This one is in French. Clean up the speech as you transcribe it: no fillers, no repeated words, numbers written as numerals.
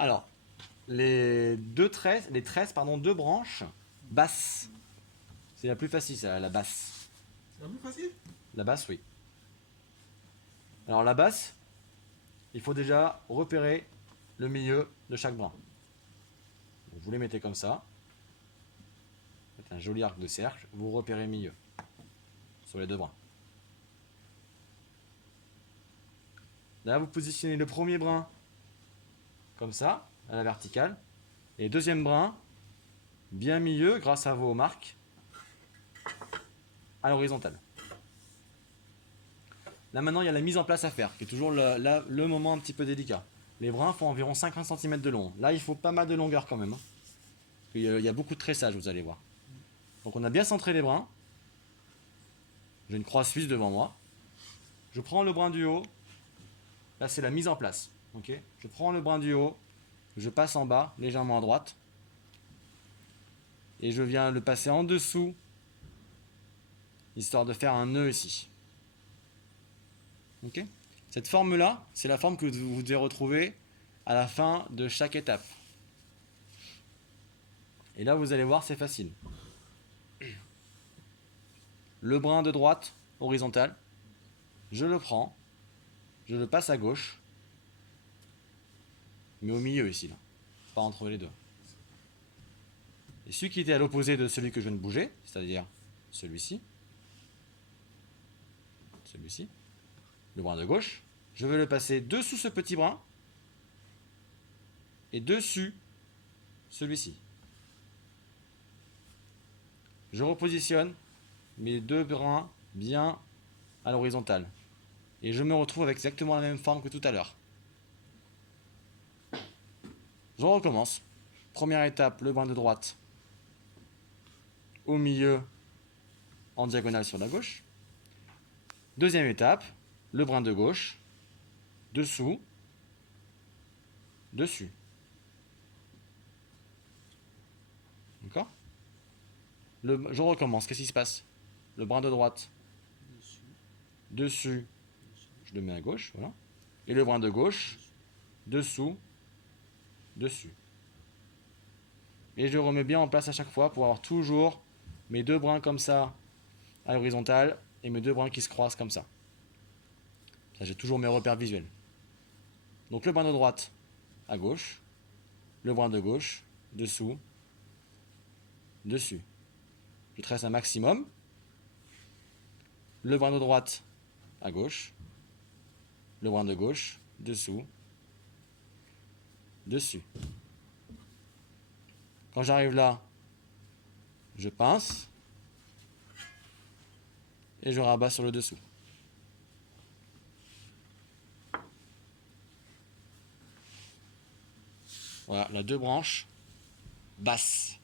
Alors, les tresses, pardon, deux branches basses. C'est la plus facile, ça, la basse. C'est un peu facile. La basse, oui. Alors la basse, il faut déjà repérer le milieu de chaque brin. Donc, vous les mettez comme ça. Faites un joli arc de cercle. Vous repérez le milieu sur les deux brins. Là, vous positionnez le premier brin comme ça, à la verticale. Et le deuxième brin, bien milieu, grâce à vos marques, à l'horizontale. Là maintenant, il y a la mise en place à faire, qui est toujours le moment un petit peu délicat. Les brins font environ 50 cm de long. Là, il faut pas mal de longueur quand même. Il y a beaucoup de tressage, vous allez voir. Donc on a bien centré les brins. J'ai une croix suisse devant moi. Je prends le brin du haut. Là, c'est la mise en place. Okay, je prends le brin du haut. Je passe en bas, légèrement à droite. Et je viens le passer en dessous, histoire de faire un nœud ici. Okay, cette forme-là, c'est la forme que vous devez retrouver à la fin de chaque étape. Et là, vous allez voir, c'est facile. Le brin de droite, horizontal, je le prends, je le passe à gauche, mais au milieu ici, là, pas entre les deux. Et celui qui était à l'opposé de celui que je viens de bouger, c'est-à-dire celui-ci, le brin de gauche, je vais le passer dessous ce petit brin et dessus celui-ci. Je repositionne mes deux brins bien à l'horizontale. Et je me retrouve avec exactement la même forme que tout à l'heure. Je recommence. Première étape, le brin de droite au milieu en diagonale sur la gauche. Deuxième étape, le brin de gauche, dessous, dessus. D'accord? Je recommence. Qu'est-ce qui se passe? Le brin de droite, dessus, je le mets à gauche, voilà. Et le brin de gauche, dessous, dessus. Et je le remets bien en place à chaque fois pour avoir toujours mes deux brins comme ça à l'horizontale et mes deux brins qui se croisent comme ça. Ça, j'ai toujours mes repères visuels. Donc le brin de droite à gauche, le brin de gauche, dessous, dessus. Je tresse un maximum. Le brin de droite à gauche, le brin de gauche, dessous, dessus. Quand j'arrive là, je pince et je rabats sur le dessous. Voilà, la deux branches basses.